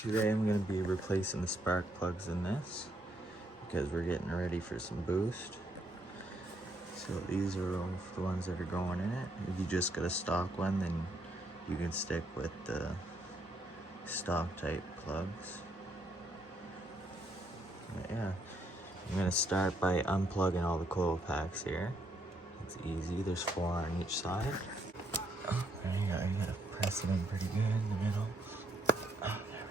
Today I'm going to be replacing the spark plugs in this because we're getting ready for some boost. So these are all the ones that are going in it. If you just got a stock one, then you can stick with the stock type plugs. But yeah, I'm going to start by unplugging all the coil packs here. It's easy, there's 4 on each side. Oh, there you go, you gotta press it in pretty good in the middle. Oh, there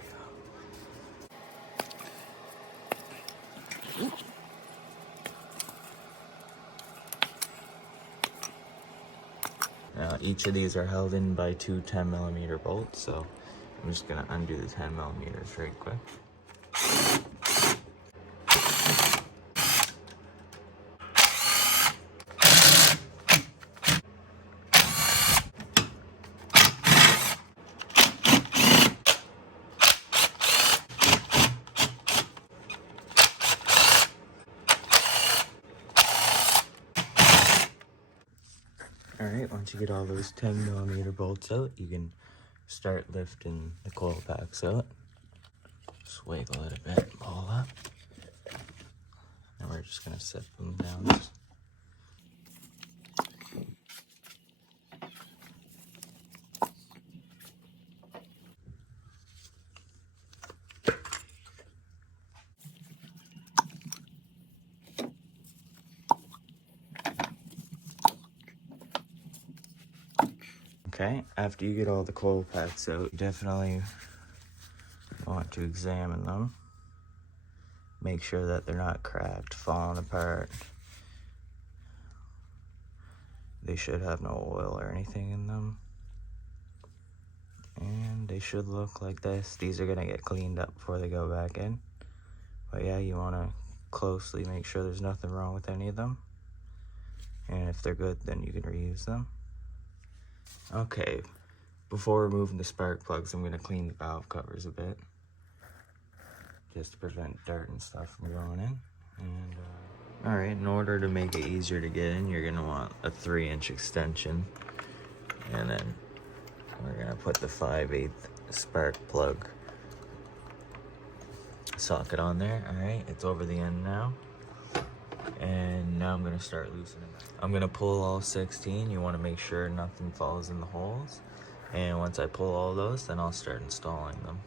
we go. Now each of these are held in by 2 10mm bolts, so I'm just gonna undo the 10mm right quick. Alright, once you get all those 10mm bolts out, you can start lifting the coil packs out. Just wiggle it a bit and pull up. And we're just gonna set them down. Okay, after you get all the coil packs out, you definitely want to examine them. Make sure that they're not cracked, falling apart. They should have no oil or anything in them. And they should look like this. These are gonna get cleaned up before they go back in. But yeah, you wanna closely make sure there's nothing wrong with any of them. And if they're good, then you can reuse them. Okay, before removing the spark plugs, I'm gonna clean the valve covers a bit, just to prevent dirt and stuff from going in. And all right, in order to make it easier to get in, you're gonna want a 3-inch extension, and then we're gonna put the 5/8 spark plug socket on there. All right, it's over the end now. And now I'm gonna start loosening it. I'm gonna pull all 16. You wanna make sure nothing falls in the holes. And once I pull all those, then I'll start installing them.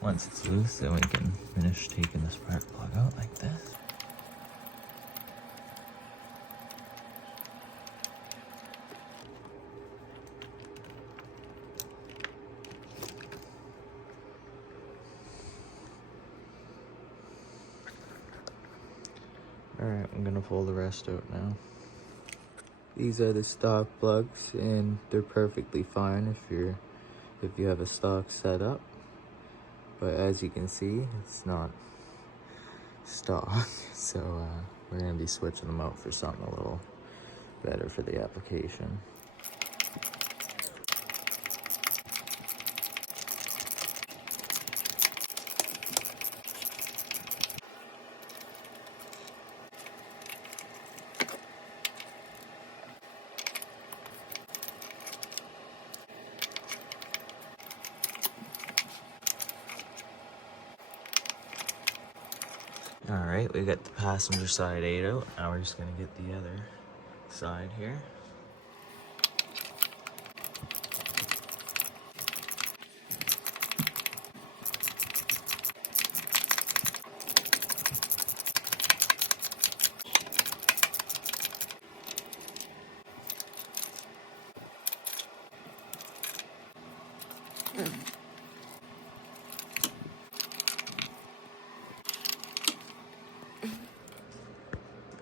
Once it's loose, then we can finish taking the spark plug out like this. Alright, I'm gonna pull the rest out now. These are the stock plugs, and they're perfectly fine if you have a stock setup. But as you can see, it's not stock, so we're gonna be switching them out for something a little better for the application. Alright, we got the passenger side 8 out. Now we're just gonna get the other side here.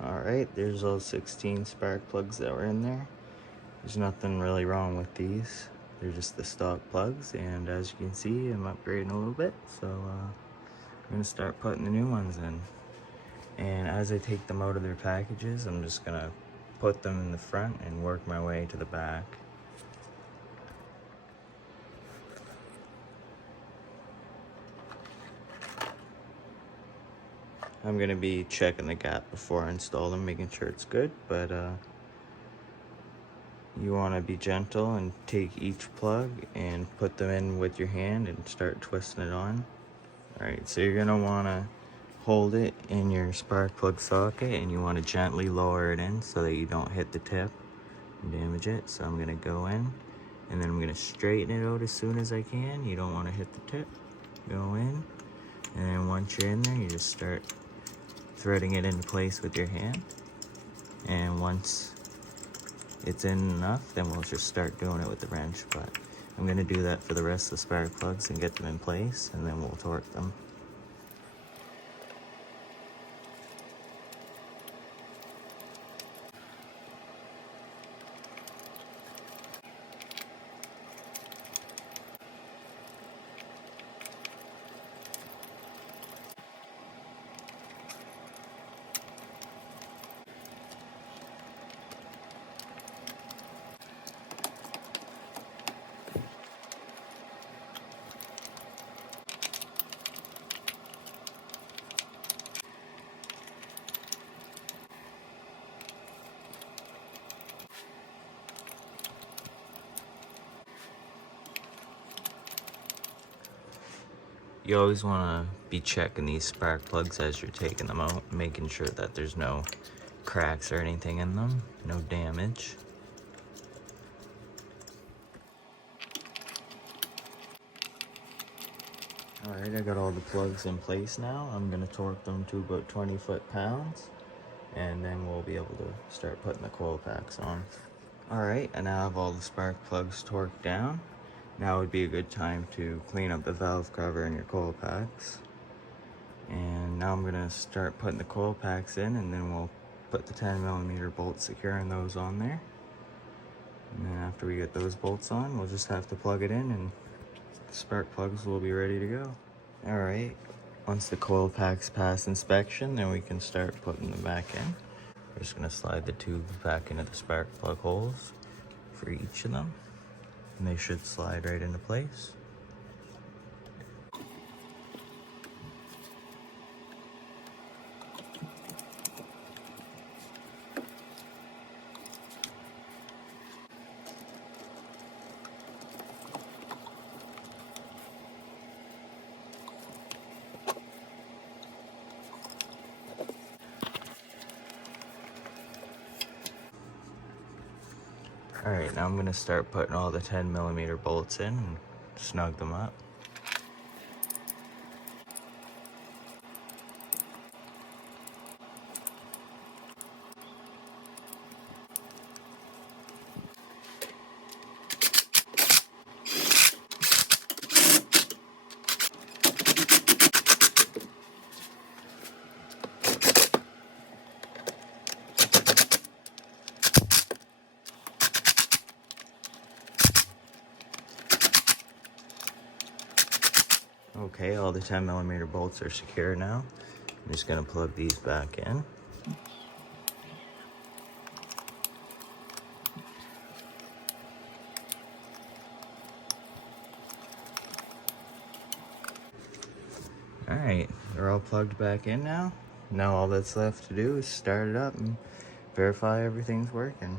Alright, there's all 16 spark plugs that were in there. There's nothing really wrong with these. They're just the stock plugs, and as you can see, I'm upgrading a little bit, so I'm gonna start putting the new ones in. And as I take them out of their packages, I'm just gonna put them in the front and work my way to the back. I'm gonna be checking the gap before I install them, making sure it's good, but you want to be gentle and take each plug and put them in with your hand and start twisting it on. Alright, so you're going to want to hold it in your spark plug socket and you want to gently lower it in so that you don't hit the tip and damage it. So I'm going to go in and then I'm going to straighten it out as soon as I can. You don't want to hit the tip. Go in, and then once you're in there, you just start threading it into place with your hand. And once it's in enough, then we'll just start doing it with the wrench. But I'm going to do that for the rest of the spark plugs and get them in place, and then we'll torque them. You always want to be checking these spark plugs as you're taking them out, making sure that there's no cracks or anything in them, no damage. Alright, I got all the plugs in place now. I'm going to torque them to about 20 foot-pounds, and then we'll be able to start putting the coil packs on. Alright, and now I have all the spark plugs torqued down. Now would be a good time to clean up the valve cover and your coil packs. And now I'm going to start putting the coil packs in, and then we'll put the 10mm bolts securing those on there. And then after we get those bolts on, we'll just have to plug it in and the spark plugs will be ready to go. Alright, once the coil packs pass inspection, then we can start putting them back in. We're just going to slide the tube back into the spark plug holes for each of them. And they should slide right into place. Alright, now I'm going to start putting all the 10mm bolts in and snug them up. Okay, all the 10mm bolts are secure now. I'm just going to plug these back in. Alright, they're all plugged back in now. Now all that's left to do is start it up and verify everything's working.